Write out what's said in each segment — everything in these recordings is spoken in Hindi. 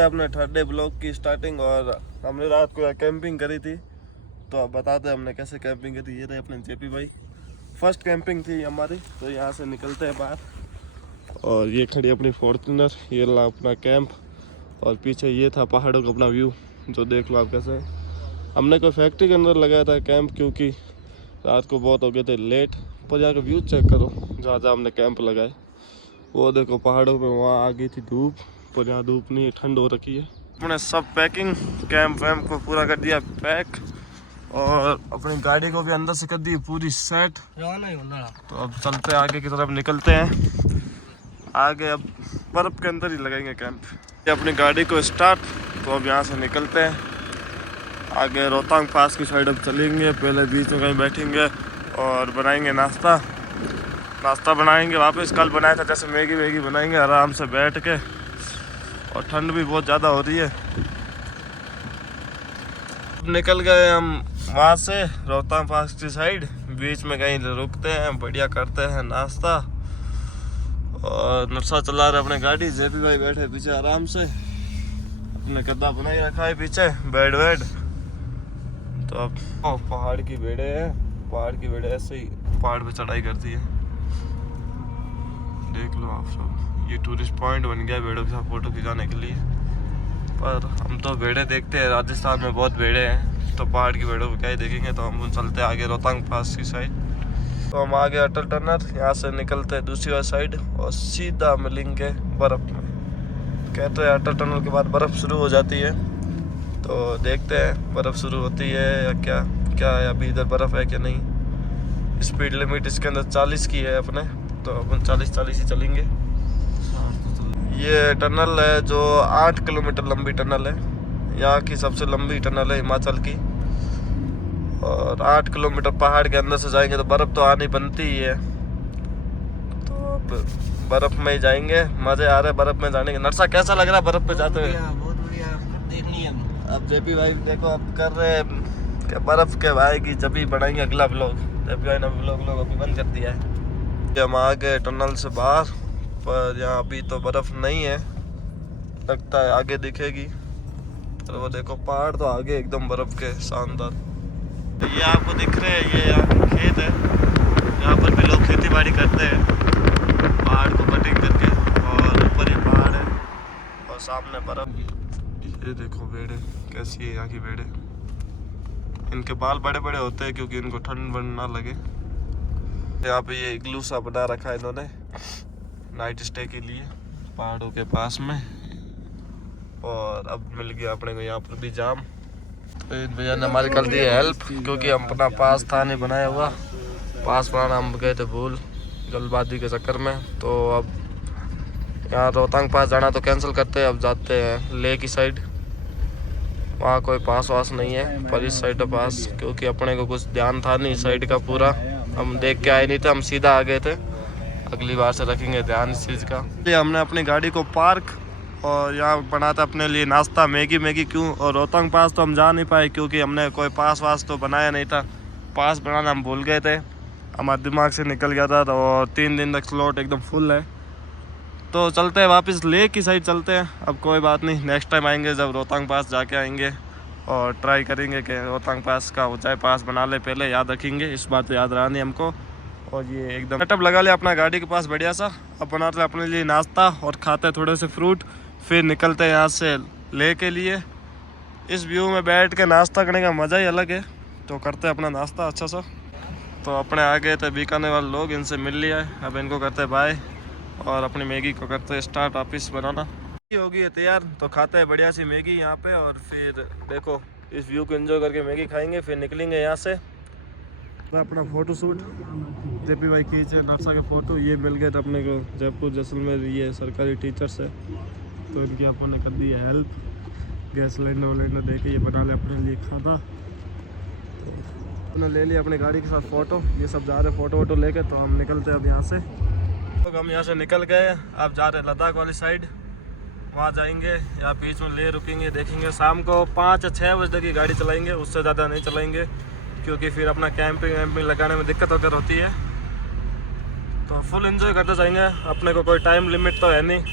करते हैं अपने थर्ड डे ब्लॉग की स्टार्टिंग। और हमने रात को कैंपिंग करी थी, तो अब बताते हैं हमने कैसे कैंपिंग करी। ये रहे अपने जेपी भाई, फर्स्ट कैंपिंग थी हमारी। तो यहाँ से निकलते हैं बाहर, और ये खड़ी अपनी फॉर्च्यूनर, ये ला अपना कैंप, और पीछे ये था पहाड़ों का अपना व्यू, जो देख लो आप कैसे है। हमने कोई फैक्ट्री के अंदर लगाया था कैंप, क्योंकि रात को बहुत हो गए थे लेट। पर यहाँ का व्यू चेक करो, जहाँ जहाँ हमने कैंप लगाए वो देखो पहाड़ों में। वहाँ आ गई थी धूप, पर यहाँ धूप नहीं, ठंड हो रखी है। हमने सब पैकिंग कैंप वैम्प को पूरा कर दिया पैक, और अपनी गाड़ी को भी अंदर से कर दी पूरी सेट। तो अब चलते हैं आगे की तरफ, निकलते हैं आगे। अब बर्फ़ के अंदर ही लगाएंगे कैंप। ये अपनी गाड़ी को स्टार्ट। तो अब यहाँ से निकलते हैं आगे रोहतांग पास की साइड। अब चलेंगे, पहले बीच में कहीं बैठेंगे और बनाएंगे नाश्ता बनाएंगे वापस। कल बनाया था जैसे मैगी वैगी बनाएंगे आराम से बैठ के, और ठंड भी बहुत ज़्यादा हो रही है। निकल गए हम वहाँ से रोहतांग पास की साइड, बीच में कहीं रुकते हैं, बढ़िया करते हैं नाश्ता, और नक्शा चला रहे अपने गाड़ी। जेपी भाई बैठे पीछे आराम से, अपने गद्दा बना ही रखा है पीछे, बेड वेड। तो अब पहाड़ की बेड़े हैं, पहाड़ की बेड़े ऐसे ही पहाड़ पे चढ़ाई करती है, देख लो आप सब। ये टूरिस्ट पॉइंट बन गया बेड़ों के साथ फोटो खिंचाने के लिए। पर हम तो बेड़े देखते हैं, राजस्थान में बहुत बेड़े हैं, तो पहाड़ की बेड़ों को क्या ही देखेंगे। तो हम चलते आगे रोहतांग पास की साइड। तो हम आगे अटल टनल, यहाँ से निकलते हैं दूसरी वाली साइड, और सीधा मिलेंगे बर्फ़ में। कहते हैं अटल टनल के बाद बर्फ़ शुरू हो जाती है, तो देखते हैं बर्फ़ शुरू होती है या क्या है। अभी इधर बर्फ़ है क्या नहीं। स्पीड लिमिट इसके अंदर 40 की है अपने, तो अपन 40 ही चलेंगे। ये टनल है जो 8 किलोमीटर लंबी टनल है, यहाँ की सबसे लंबी टनल है हिमाचल की। और 8 किलोमीटर पहाड़ के अंदर से जाएंगे तो बर्फ़ तो आनी बनती ही है। तो अब बर्फ़ में ही जाएंगे, मज़े आ रहे हैं बर्फ़ में जाने के। नरसा कैसा लग रहा है बर्फ़ पे जाते हुए? बहुत बढ़िया, देखनी है। अब जेपी भाई देखो अब कर रहे हैं कि बर्फ़ के आएगी जब ही बनाएंगे अगला ब्लॉग। जेपी भाई ने ब्लॉग अभी बंद कर दिया है। हम आ गए टनल से बाहर, पर यहाँ अभी तो बर्फ़ नहीं है, लगता है आगे दिखेगी। और वो देखो पहाड़ तो आगे एकदम बर्फ़ के शानदार। तो ये आपको दिख रहे हैं, ये यहाँ खेत है, यहाँ पर भी लोग खेती बाड़ी करते हैं पहाड़ को कटिंग करके, और ऊपर ही पहाड़ है और सामने बर्फ़। ये देखो बेड़े कैसी है यहाँ की बेड़े। इनके बाल बड़े बड़े होते हैं क्योंकि इनको ठंड ना लगे। यहाँ पे ये इग्लू सा बना रखा है इन्होंने नाइट स्टे के लिए पहाड़ों के पास में। और अब मिल गया अपने को यहाँ पर भी जाम। तो भैया ने हमारी कर दी हेल्प, क्योंकि हम अपना पास था नहीं बनाया हुआ। पास बनाना हम गए थे भूल जल्दबाजी के चक्कर में। तो अब यहाँ रोहतांग पास जाना तो कैंसिल करते हैं, अब जाते हैं लेह की साइड। वहाँ कोई पास वास नहीं है, पर इस साइड है पास, क्योंकि अपने को कुछ ध्यान था नहीं इस साइड का पूरा, हम देख के आए नहीं थे, हम सीधा आ गए थे। अगली बार से रखेंगे ध्यान इस चीज़ का। हमने अपनी गाड़ी को पार्क, और यहाँ बनाता अपने लिए नाश्ता, मैगी क्यों। और रोहतांग पास तो हम जा नहीं पाए क्योंकि हमने कोई पास वास तो बनाया नहीं था। पास बनाना हम भूल गए थे, हमारे दिमाग से निकल गया था। और 3 दिन तक स्लॉट एकदम फुल है। तो चलते हैं वापस लेह की साइड चलते हैं। अब कोई बात नहीं, नेक्स्ट टाइम आएंगे जब रोहतांग पास जाके आएंगे, और ट्राई करेंगे कि रोहतांग पास का ऊंचाई पास बना ले। पहले याद रखेंगे, इस बात तो याद रहा नहीं हमको। और ये एकदम सेटअप लगा लिया अपना गाड़ी के पास बढ़िया सा। अब बनाते अपने लिए नाश्ता और खाते थोड़े से फ्रूट, फिर निकलते हैं यहाँ से लेह के लिए। इस व्यू में बैठ के नाश्ता करने का मज़ा ही अलग है। तो करते हैं अपना नाश्ता अच्छा सा। तो अपने आ गए थे बीकानेर वाले लोग, इनसे मिल लिया है। अब इनको करते बाय, और अपनी मैगी को करते स्टार्ट वापस बनाना। होगी है तैयार, तो खाते हैं बढ़िया सी मैगी यहाँ पे। और फिर देखो इस व्यू को एंजॉय करके मैगी खाएंगे, फिर निकलेंगे यहाँ से। अपना फ़ोटो शूट जेपी भाई खींचे नरसा के फ़ोटो। ये मिल गए थे अपने को जयपुर जैसलमेर, ये सरकारी टीचर्स है, तो इनकी अपन ने कर दी है हेल्प। गैस सिलेंडर वलेंडर दे के ये बना ले अपने लिए खाना। तो अपने ले लिया अपनी गाड़ी के साथ फ़ोटो। ये सब जा रहे फ़ोटो वोटो लेके, तो हम निकलते हैं अब यहाँ से। तो हम यहाँ से निकल गए, अब जा रहे लद्दाख वाली साइड, वहाँ जाएंगे या बीच में ले रुकेंगे, देखेंगे। शाम को 5 या 6 बजे तक की गाड़ी चलाएंगे, उससे ज़्यादा नहीं चलाएंगे, क्योंकि फिर अपना कैंपिंग वैम्पिंग लगाने में दिक्कत वगैरह होती है। तो फुल एंजॉय करते जाएंगे, अपने को कोई टाइम लिमिट तो है नहीं,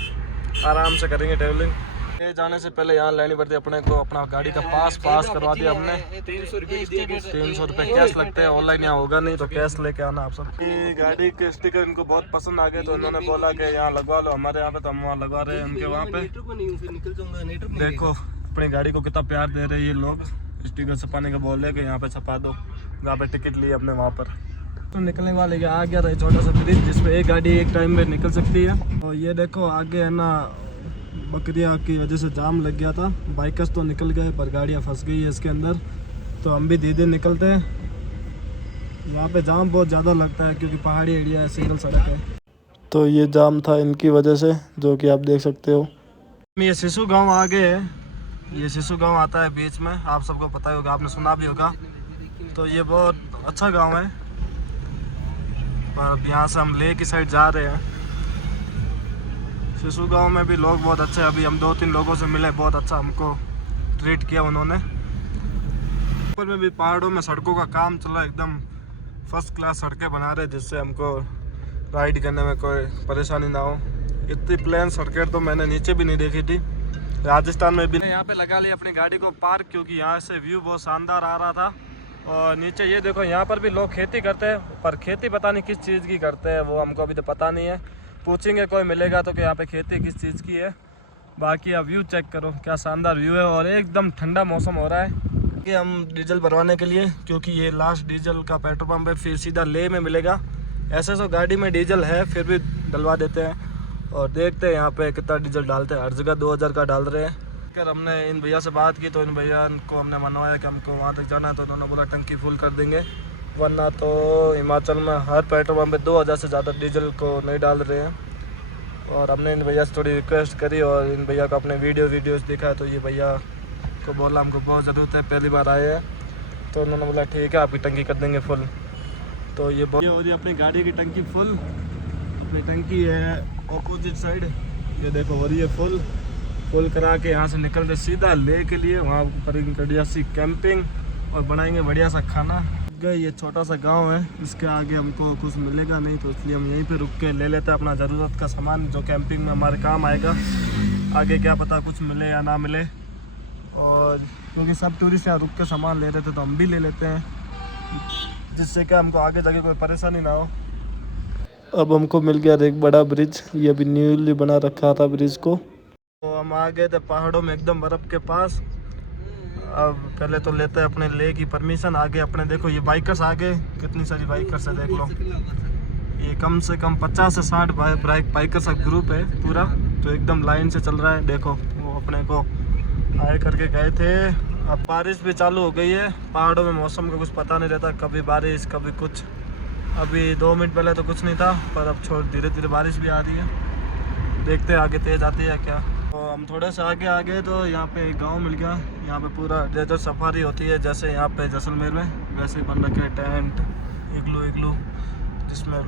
आराम से करेंगे ट्रैवलिंग। ये जाने से पहले यहाँ लेनी पड़ती है अपने को, अपना गाड़ी का पास करवा दिया हमने। 300 रुपये 300 रुपये कैश लगते हैं, ऑनलाइन यहाँ होगा नहीं तो कैश लेके आना आप सब। ये गाड़ी के स्टिकर इनको बहुत पसंद आ गए तो इन्होंने बोला कि यहाँ लगवा लो हमारे यहाँ पे, तो हम वहाँ लगवा रहे हैं उनके वहाँ पे। निकल जाऊंगा नेटवर्क में। देखो अपनी गाड़ी को कितना प्यार दे रहे हैं ये लोग, स्टिकर छपाने का बोल रहे कि यहाँ पे छपा दो, जहाँ पे टिकट लिए अपने वहाँ पर। तो निकलने वाले आ गया था छोटा सा ब्रिज जिसपे एक गाड़ी एक टाइम में निकल सकती है। और ये देखो आगे है ना बकरियाँ की वजह से जाम लग गया था, बाइकर्स तो निकल गए पर गाड़ियाँ फंस गई है इसके अंदर, तो हम भी धीरे निकलते हैं। यहाँ पे जाम बहुत ज़्यादा लगता है क्योंकि पहाड़ी एरिया है, सिंगल सड़क है। तो ये जाम था इनकी वजह से, जो कि आप देख सकते हो। ये सिसु गांव आगे है, ये सिसु गांव आता है बीच में, आप सबको पता ही होगा, आपने सुना भी होगा। तो ये बहुत अच्छा गांव है, पर अब यहाँ से हम लेह की साइड जा रहे हैं। सिसु गांव में भी लोग बहुत अच्छे हैं, अभी हम 2-3 लोगों से मिले, बहुत अच्छा हमको ट्रीट किया उन्होंने। ऊपर में भी पहाड़ों में सड़कों का काम चल रहा है, एकदम फर्स्ट क्लास सड़कें बना रहे जिससे हमको राइड करने में कोई परेशानी ना हो। इतनी प्लेन सड़कें तो मैंने नीचे भी नहीं देखी थी, राजस्थान में भी। यहाँ पे लगा ली अपनी गाड़ी को पार्क क्योंकि यहाँ से व्यू बहुत शानदार आ रहा था। और नीचे ये देखो यहाँ पर भी लोग खेती करते हैं, पर खेती पता नहीं किस चीज़ की करते हैं वो हमको अभी तो पता नहीं है, पूछेंगे कोई मिलेगा तो कि यहाँ पे खेती किस चीज़ की है। बाकी अब व्यू चेक करो क्या शानदार व्यू है, और एकदम ठंडा मौसम हो रहा है कि हम डीजल भरवाने के लिए, क्योंकि ये लास्ट डीजल का पेट्रोल पंप है, फिर सीधा लेह में मिलेगा। ऐसे तो गाड़ी में डीजल है फिर भी डलवा देते हैं, और देखते हैं यहाँ पे कितना डीजल डालते हैं। हर जगह 2000 का डाल रहे हैं। फिर हमने इन भैया से बात की तो इन भैया को हमने मनवाया कि हमको वहाँ तक जाना है, तो उन्होंने बोला टंकी फुल कर देंगे, वरना तो हिमाचल में हर पेट्रोल पंप पे 2000 से ज़्यादा डीजल को नहीं डाल रहे हैं। और हमने इन भैया से थोड़ी रिक्वेस्ट करी और इन भैया को अपने वीडियोज़ दिखाया, तो ये भैया को बोला हमको बहुत ज़रूरत है, पहली बार आए हैं, तो उन्होंने बोला ठीक है आपकी टंकी कर देंगे फुल। तो ये हो रही है अपनी गाड़ी की टंकी फुल। अपनी टंकी है ऑपोजिट साइड, ये देखो हो रही है फुल करा के यहाँ से निकलते सीधा लेह के लिए, वहाँ पर बढ़िया सी कैंपिंग और बनाएंगे बढ़िया सा खाना। ये छोटा सा गांव है, इसके आगे हमको कुछ मिलेगा नहीं, तो इसलिए हम यहीं पे रुक के ले लेते हैं अपना ज़रूरत का सामान जो कैंपिंग में हमारे काम आएगा। आगे क्या पता कुछ मिले या ना मिले, और क्योंकि सब टूरिस्ट यहाँ रुक के सामान ले रहे थे तो हम भी ले लेते हैं, जिससे कि हमको आगे जाके कोई परेशानी ना हो। अब हमको मिल गया एक बड़ा ब्रिज, ये अभी न्यूली बना रखा था ब्रिज को। तो हम आ गए थे पहाड़ों में एकदम बर्फ़ के पास। अब पहले तो लेते हैं अपने लेह की परमिशन। आगे अपने देखो ये बाइकर्स, आगे कितनी सारी बाइकर्स है देख लो, ये कम से कम 50 से 60 बाइकर्स का ग्रुप है पूरा, तो एकदम लाइन से चल रहा है। देखो वो अपने को आए करके गए थे। अब बारिश भी चालू हो गई है, पहाड़ों में मौसम का कुछ पता नहीं रहता, कभी बारिश कभी कुछ। अभी 2 मिनट पहले तो कुछ नहीं था, पर अब धीरे धीरे बारिश भी आ रही है, देखते हैं आगे तेज़ आती है क्या। तो हम थोड़े से आगे आ गए तो यहाँ पे एक गांव मिल गया। यहाँ पे पूरा डेजर्ट सफारी होती है जैसे यहाँ पे जैसलमेर में, वैसे ही बन रखे हैं टेंट, इग्लू जिसमें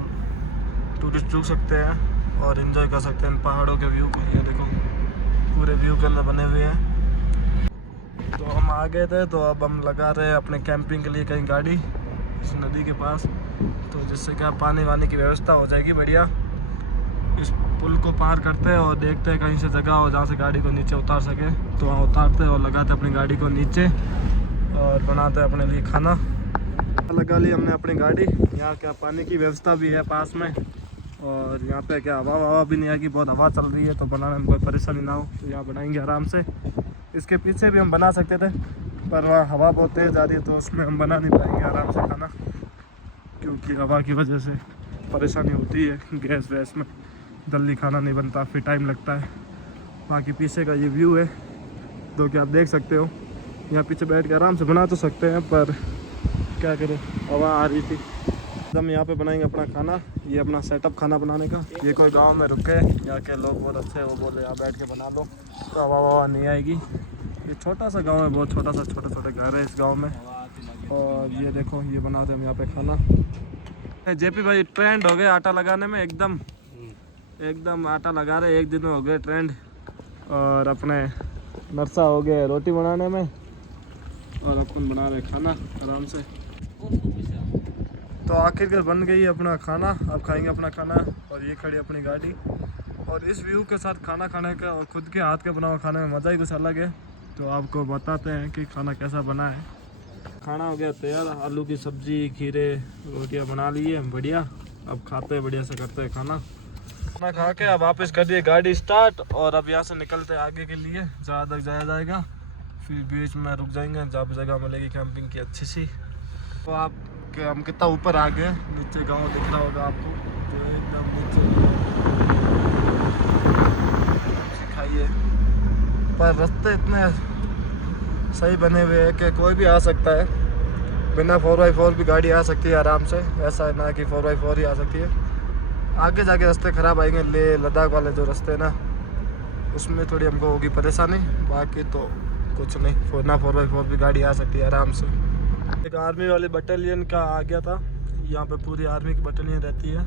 टूरिस्ट रुक सकते हैं और एंजॉय कर सकते हैं पहाड़ों के व्यू को। ये देखो पूरे व्यू के अंदर बने हुए हैं। तो हम आ गए थे, तो अब हम लगा रहे हैं अपने कैंपिंग के लिए कहीं गाड़ी इस नदी के पास, तो जिससे क्या पानी वानी की व्यवस्था हो जाएगी बढ़िया। इस पुल को पार करते हैं और देखते हैं कहीं से जगह हो जहाँ से गाड़ी को नीचे उतार सके, तो वहाँ उतारते हैं और लगाते हैं अपनी गाड़ी को नीचे और बनाते हैं अपने लिए खाना। लगा ली हमने अपनी गाड़ी। यहाँ क्या पानी की व्यवस्था भी है पास में, और यहाँ पे क्या हवा भी नहीं आएगी, बहुत हवा चल रही है, तो बनाने में कोई परेशानी ना हो, तो यहाँ बनाएंगे आराम से। इसके पीछे भी हम बना सकते थे, पर वहाँ हवा बहुत तेज़ आ रही है, तो उसमें हम बना नहीं पाएंगे आराम से खाना, क्योंकि हवा की वजह से परेशानी होती है, गैस वैस में जल्दी खाना नहीं बनता, फिर टाइम लगता है। बाकी पीछे का ये व्यू है जो कि आप देख सकते हो। यहाँ पीछे बैठ के आराम से बना तो सकते हैं, पर क्या करें हवा आ रही थी। हम यहाँ पे बनाएंगे अपना खाना, ये अपना सेटअप खाना बनाने का। ये कोई गांव में रुके, यहाँ के लोग बहुत अच्छे हैं, वो बोले यहाँ बैठ के बना लो, तो हवा नहीं आएगी। ये छोटा सा गाँव है, बहुत छोटे घर है इस गाँव में। और ये देखो ये बनाते हम यहाँ पे खाना। जेपी भाई ट्रेंड हो गए आटा लगाने में, एकदम आटा लगा रहे, 1 दिन में हो गए ट्रेंड। और अपने नरसा हो गए रोटी बनाने में, और अपन बना रहे खाना आराम से। तो आखिरकार बन गई अपना खाना, अब खाएंगे अपना खाना। और ये खड़ी अपनी गाड़ी, और इस व्यू के साथ खाना खाने का और खुद के हाथ के बना हुआ खाने में मज़ा ही कुछ अलग है। तो आपको बताते हैं कि खाना कैसा बना है। खाना हो गया तैयार, आलू की सब्ज़ी, खीरे, रोटियां बना ली है बढ़िया। अब खाते हैं, बढ़िया से करते हैं खाना खा के। अब वापस कर दिए गाड़ी स्टार्ट और अब यहाँ से निकलते हैं आगे के लिए, जहाँ तक जाया जाएगा। फिर बीच में रुक जाएंगे जहाँ पर जगह मिलेगी कैंपिंग की अच्छी सी। तो आप हम कितना ऊपर आ गए, नीचे गाँव दिख रहा होगा आपको, तो एकदम नीचे खाइए। पर रास्ते इतने सही बने हुए हैं कि कोई भी आ सकता है, बिना 4x4 भी गाड़ी आ सकती है आराम से। ऐसा है ना कि 4x4 ही आ सकती है। आगे जाके रास्ते ख़राब आएंगे, ले लद्दाख वाले जो रास्ते हैं ना, उसमें थोड़ी हमको होगी परेशानी। बाकी तो कुछ नहीं, ना 4x4 भी गाड़ी आ सकती है आराम से। एक आर्मी वाली बटालियन का आ गया था। यहाँ पे पूरी आर्मी की बटालियन रहती है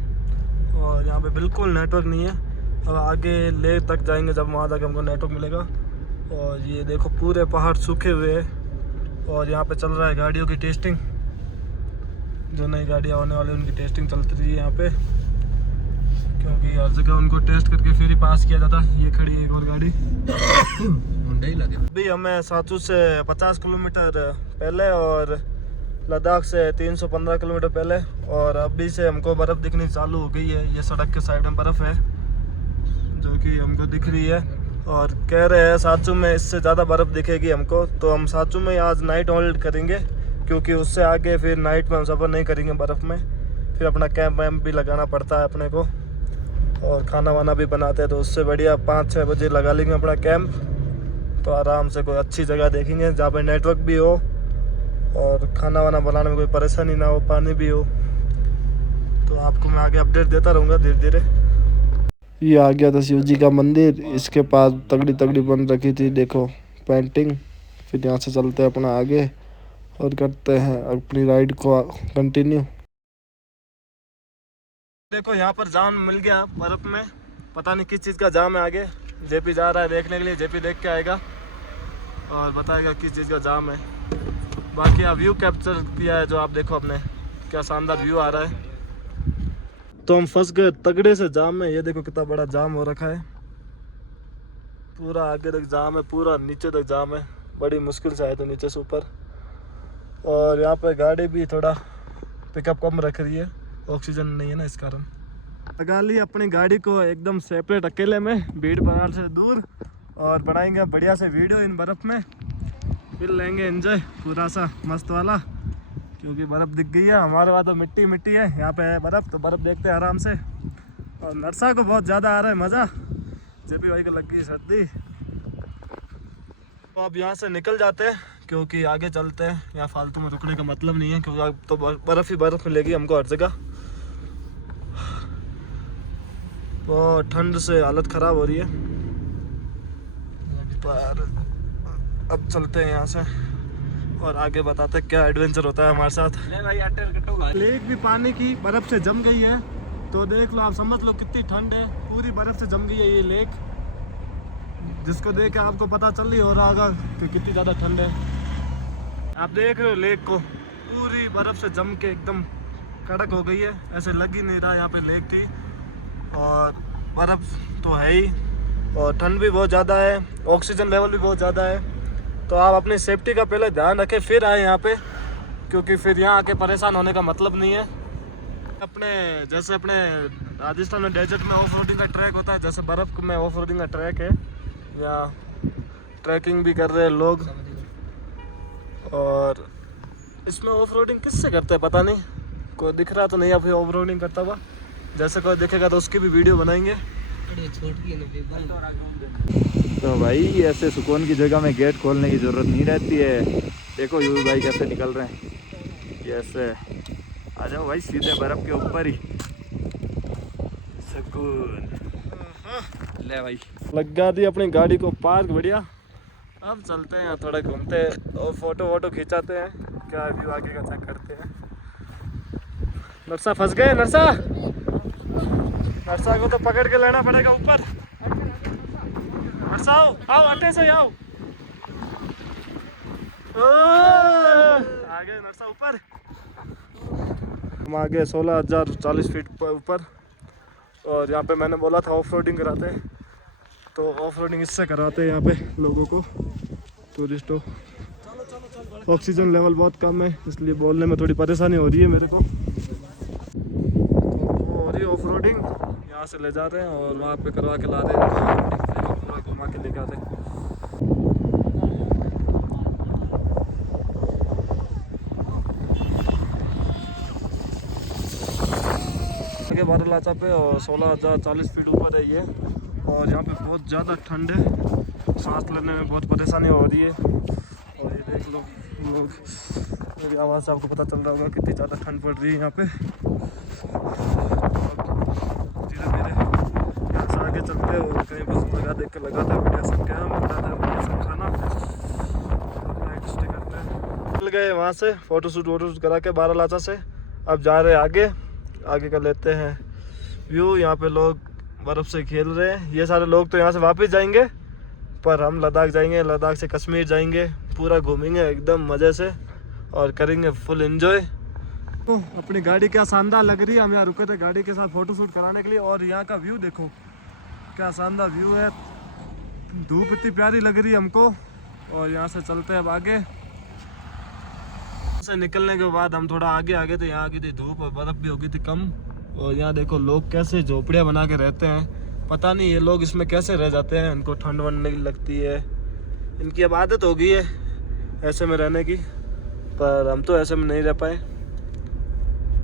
और यहाँ पे बिल्कुल नेटवर्क नहीं है। अब आगे ले तक जाएंगे जब वहाँ तक हमको नेटवर्क मिलेगा। और ये देखो पूरे पहाड़ सूखे हुए हैं और यहाँ पे चल रहा है गाड़ियों की टेस्टिंग। जो नई गाड़ियाँ होने वाली उनकी टेस्टिंग चलती रही है यहाँ पे, क्योंकि हर जगह उनको टेस्ट करके फिर ही पास किया जाता है। ये खड़ी है एक और गाड़ी अभी हमें साचू से 50 किलोमीटर पहले और लद्दाख से 315 किलोमीटर पहले। और अभी से हमको बर्फ़ दिखनी चालू हो गई है। ये सड़क के साइड में बर्फ़ है जो कि हमको दिख रही है और कह रहे हैं साचू में इससे ज़्यादा बर्फ़ दिखेगी हमको। तो हम साचू में आज नाइट होल्ड करेंगे, क्योंकि उससे आगे फिर नाइट में हम सफ़र नहीं करेंगे बर्फ़ में। फिर अपना कैंप वैम्प भी लगाना पड़ता है अपने को, और खाना वाना भी बनाते हैं। तो उससे बढ़िया 5-6 बजे लगा लेंगे अपना कैंप। तो आराम से कोई अच्छी जगह देखेंगे जहाँ पे नेटवर्क भी हो और खाना वाना बनाने में कोई परेशानी ना हो, पानी भी हो। तो आपको मैं आगे अपडेट देता रहूँगा धीरे धीरे। ये आ गया था शिव जी का मंदिर, इसके पास तगड़ी तगड़ी बन रखी थी, देखो पेंटिंग। फिर यहाँ से चलते हैं अपना आगे और करते हैं अपनी राइड को कंटिन्यू। देखो यहाँ पर जाम मिल गया बर्फ़ में, पता नहीं किस चीज़ का जाम है। आगे जेपी जा रहा है देखने के लिए, जेपी देख के आएगा और बताएगा किस चीज़ का जाम है। बाकी आप व्यू कैप्चर किया है जो आप देखो अपने, क्या शानदार व्यू आ रहा है। तो हम फंस गए तगड़े से जाम में। ये देखो कितना बड़ा जाम हो रखा है, पूरा आगे तक जाम है, पूरा नीचे तक जाम है। बड़ी मुश्किल से आए तो नीचे से ऊपर। और यहाँ पे गाड़ी भी थोड़ा पिकअप कम रख रही है, ऑक्सीजन नहीं है ना इस कारण। लगा ली अपनी गाड़ी को एकदम सेपरेट अकेले में, भीड़ भाड़ से दूर, और बनाएंगे बढ़िया से वीडियो इन बर्फ़ में। फिर लेंगे एंजॉय पूरा सा मस्त वाला, क्योंकि बर्फ़ दिख गई है। हमारे वहाँ तो मिट्टी मिट्टी है, यहाँ पे है बर्फ़, तो बर्फ़ देखते हैं आराम से। और नरसा को बहुत ज़्यादा आ रहा है मज़ा, जेपी भाई को लग गई सर्दी। तो अब यहाँ से निकल जाते हैं, क्योंकि आगे चलते हैं। यहाँ फालतू में रुकने का मतलब नहीं है, क्योंकि अब तो बर्फ़ ही बर्फ़ मिलेगी हमको हर जगह। तो ठंड से हालत ख़राब हो रही है, पर अब चलते हैं यहाँ से और आगे बताते हैं क्या एडवेंचर होता है हमारे साथ। लेक भी पानी की बर्फ़ से जम गई है, तो देख लो, आप समझ लो कितनी ठंड है। पूरी बर्फ़ से जम गई है ये लेक, जिसको देख के आपको पता चल ही हो रहा होगा कि कितनी ज़्यादा ठंड है। आप देख रहे हो लेक को, पूरी बर्फ़ से जम के एकदम कड़क हो गई है, ऐसे लग ही नहीं रहा यहाँ पे लेक थी। और बर्फ़ तो है ही, और ठंड भी बहुत ज़्यादा है, ऑक्सीजन लेवल भी बहुत ज़्यादा है। तो आप अपनी सेफ्टी का पहले ध्यान रखें फिर आए यहाँ पे, क्योंकि फिर यहाँ आके परेशान होने का मतलब नहीं है। अपने जैसे अपने राजस्थान में डेजर्ट में ऑफ रोडिंग का ट्रैक होता है, जैसे बर्फ़ में ऑफ रोडिंग का ट्रैक है, या ट्रैकिंग भी कर रहे हैं लोग। और इसमें ऑफ रोडिंग किससे करते हैं पता नहीं, कोई दिख रहा तो नहीं अभी ऑफ रोडिंग करता हुआ। जैसे कोई दिखेगा तो उसकी भी वीडियो बनाएंगे। तो भाई ऐसे सुकून की जगह में गेट खोलने की ज़रूरत नहीं रहती है। देखो यूँ भाई कैसे निकल रहे हैं, ये ऐसे आ जाओ भाई सीधे बर्फ़ के ऊपर ही, सुकून। ले भाई लगा दी अपनी गाड़ी को पार्क बढ़िया। अब चलते हैं थोड़ा घूमते हैं और फोटो वोटो खिंचाते हैं, क्या व्यू आगे का चेक करते हैं। नरसा फंस गए, नरसा नरसा को तो पकड़ के लेना पड़ेगा ऊपर। नरसा आओ आओ, अटे से आओ। आगे नरसा ऊपर, हम आगे 16,040 फीट ऊपर। और यहाँ पे मैंने बोला था ऑफ रोडिंग कराते हैं, तो ऑफ रोडिंग इससे कराते हैं यहाँ पे लोगों को, टूरिस्टों। ऑक्सीजन लेवल बहुत कम है, इसलिए बोलने में थोड़ी परेशानी हो रही है मेरे को। तो हो रही ऑफ रोडिंग, यहाँ से ले जा रहे हैं और वहाँ पे करवा के ला रहे हैं, पूरा घुमा के लेके आते हैं। आगे बारालाचा पे और 16,040 फीट ऊपर है ये, और यहाँ पे बहुत ज़्यादा ठंड है, सांस लेने में बहुत परेशानी हो रही है। और ये देख लो लोग, मेरी आवाज़ से आपको पता चल रहा होगा कितनी ज़्यादा ठंड पड़ रही है यहाँ पे। धीरे धीरे यहाँ से आगे चलते हैं और कहीं बस लगा देख के लगाते हैं बढ़िया सा कैंप, बनाते हैं बढ़िया सा खाना, नाइट स्टे करते हैं। चल गए वहाँ से फ़ोटो शूट करा के बारालाचा से। अब जा रहे हैं आगे का लेते हैं व्यू। यहाँ पे लोग बर्फ़ से खेल रहे हैं, ये सारे लोग तो यहाँ से वापस जाएंगे, पर हम लद्दाख जाएंगे, लद्दाख से कश्मीर जाएंगे, पूरा घूमेंगे एकदम मज़े से और करेंगे फुल एंजॉय। तो अपनी गाड़ी क्या शानदार लग रही है, हम यहाँ रुके थे गाड़ी के साथ फ़ोटो शूट कराने के लिए, और यहाँ का व्यू देखो क्या शानदार व्यू है, धूप इतनी प्यारी लग रही है हमको। और यहाँ से चलते हैं अब आगे। से निकलने के बाद हम थोड़ा आगे थे, यहाँ की थी धूप और बर्फ़ भी हो गई थी कम। और यहाँ देखो लोग कैसे झोपड़ियाँ बना के रहते हैं, पता नहीं ये लोग इसमें कैसे रह जाते हैं, इनको ठंड वंड नहीं लगती है, इनकी अब आदत हो गई है ऐसे में रहने की, पर हम तो ऐसे में नहीं रह पाए।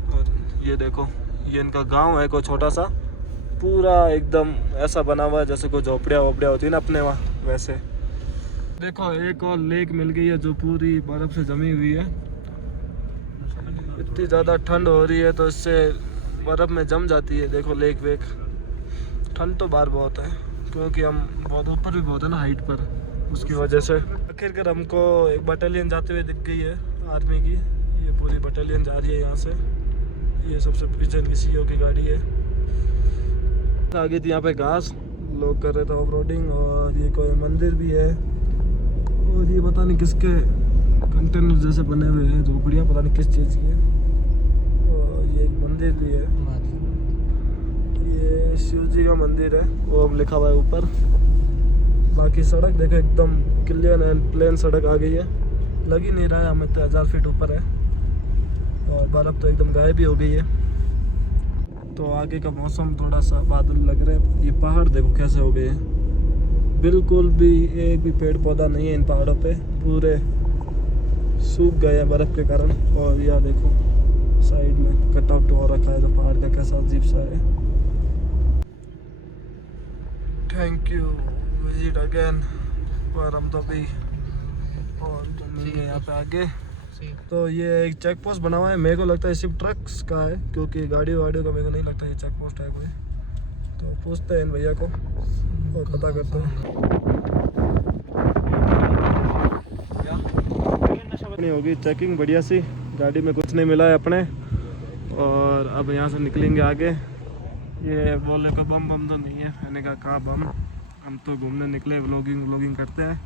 और ये देखो ये इनका गांव है कोई छोटा सा, पूरा एकदम ऐसा बना हुआ है जैसे कोई झोपड़ियाँ वोपड़ियाँ होती है ना अपने वहाँ, वैसे। देखो एक और लेक मिल गई है जो पूरी बर्फ़ से जमी हुई है। इतनी ज़्यादा ठंड हो रही है तो इससे बर्फ़ में जम जाती है, देखो लेक वेक। ठंड तो बाहर बहुत है क्योंकि हम बहुत ऊपर भी बहुत है ना हाइट पर, उसकी वजह से। आखिरकार हमको एक बटालियन जाते हुए दिख गई है आर्मी की, ये पूरी बटालियन जा रही है यहाँ से, ये सबसे पीछे सीओ की गाड़ी है। आगे थी यहाँ पे घास, लोग कर रहे थे ऑफ रोडिंग, और ये कोई मंदिर भी है, और ये पता नहीं किसके कंटेनर जैसे बने हुए हैं झोपड़ियाँ, पता नहीं किस चीज़ की है। और ये एक मंदिर भी है, ये शिव जी का मंदिर है, वो अब लिखा हुआ है ऊपर। बाकी सड़क देखो एकदम क्लियर एंड प्लेन सड़क आ गई है, लग ही नहीं रहा है हमें तो 1000 फीट ऊपर है, और बर्फ़ तो एकदम गायब ही हो गई है। तो आगे का मौसम थोड़ा सा बादल लग रहे हैं, ये पहाड़ देखो कैसे हो गए हैं, बिल्कुल भी एक भी पेड़ पौधा नहीं है इन पहाड़ों पे, पूरे सूख गए हैं बर्फ़ के कारण। और यह देखो साइड में कट आउट हो रखा है जो पहाड़ का, कैसा अजीब सा है। थैंक यू विजिट अगेन, पर हम तो अभी और घूमेंगे यहाँ पे आगे। तो ये एक चेक पोस्ट बना हुआ है, मेरे को लगता है सिर्फ ट्रक्स का है, क्योंकि गाड़ियों वाड़ियों का मेरे को नहीं लगता ये चेक पोस्ट है कोई। तो पूछते हैं इन भैया को और पता करते हैं। होगी चेकिंग बढ़िया सी, गाड़ी में कुछ नहीं मिला है अपने, और अब यहाँ से निकलेंगे आगे। ये बोले का बम तो नहीं है, मैंने कहा कहाँ बम, हम तो घूमने निकले, व्लॉगिंग करते हैं।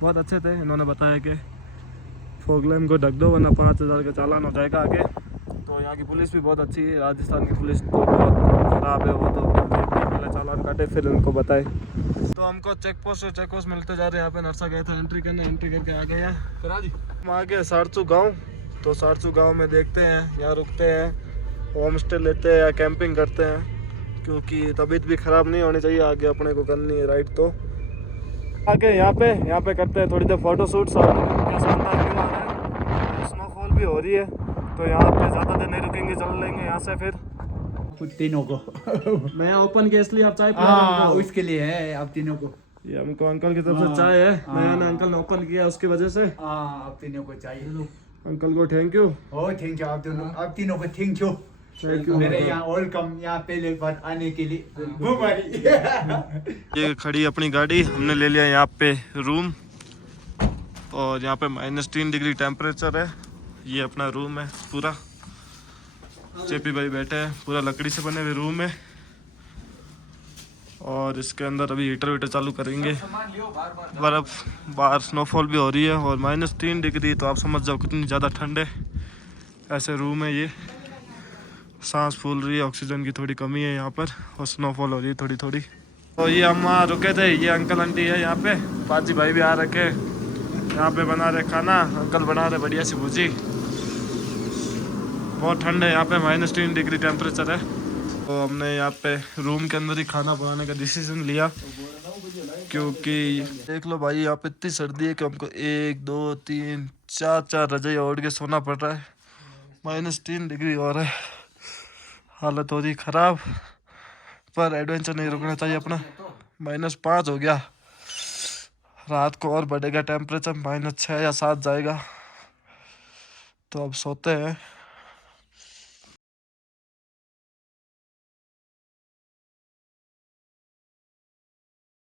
बहुत अच्छे थे, इन्होंने बताया कि फोगलैम को ढक दो वरना 5000 का चालान हो जाएगा आगे। तो यहाँ की पुलिस भी बहुत अच्छी है, राजस्थान की पुलिस तो बहुत ख़राब है, वो तो पहले चालान काटे फिर उनको बताए। तो हमको चेक पोस्ट मिलते जा रहे हैं। यहाँ पे नरसा गए थे एंट्री करके आ गए हैं। फिर आज हम आगे सारचू गाँव, तो सारचू गाँव में देखते हैं, यहाँ रुकते हैं, होम स्टे लेते हैं या कैंपिंग करते हैं, क्योंकि तबीयत भी ख़राब नहीं होनी चाहिए, आगे अपने को करनी है राइड। तो आगे यहाँ पे करते हैं थोड़ी देर फोटो शूट। स्नोफॉल भी हो रही है, तो यहाँ पे ज़्यादा देर नहीं रुकेंगे, चल लेंगे यहाँ से फिर तीनों को। मैं ओपन के इसलिए आप चाय उसके लिए है आप तीनों को। ये हमको अंकल की तरफ से चाय है, नया अंकल ने ओपन किया उसकी वजह से। आप तीनों को चाहिए। अंकल को थैंक यू। थैंक यू आप तीनों को थैंक यू। मेरे यहाँ वेलकम, यहाँ पहले बार आने के लिए। ये खड़ी अपनी गाड़ी, हमने ले लिया यहाँ पे रूम, और यहाँ पे -3 डिग्री टेम्परेचर है। ये अपना रूम है पूरा, चेपी भाई बैठे हैं, पूरा लकड़ी से बने हुए रूम है, और इसके अंदर अभी हीटर चालू करेंगे। बर्फ़ बाहर स्नोफॉल भी हो रही है, और -3 डिग्री, तो आप समझ जाओ कितनी ज़्यादा ठंड है। ऐसे रूम है ये, सांस फूल रही है, ऑक्सीजन की थोड़ी कमी है यहाँ पर और स्नोफॉल हो रही है थोड़ी थोड़ी। तो ये हम वहाँ रुके थे, ये अंकल आंटी है यहाँ पे, पाजी भाई भी आ रखे, यहाँ पे बना रहे खाना, अंकल बना रहे बढ़िया सी भुजी। बहुत ठंड है यहाँ पे, -3 डिग्री टेम्परेचर है। तो हमने यहाँ पे रूम के अंदर ही खाना बनाने का डिसीजन लिया, क्योंकि देख लो भाई यहाँ पे इतनी सर्दी है कि हमको 1 2 3 4 रजाई ओढ़ के सोना पड़ रहा है। -3 डिग्री और है, हालत हो रही ख़राब। पर एडवेंचर नहीं रुकना चाहिए अपना। -5 हो गया, रात को और बढ़ेगा टेम्परेचर, -6 या 7 जाएगा। तो अब सोते हैं।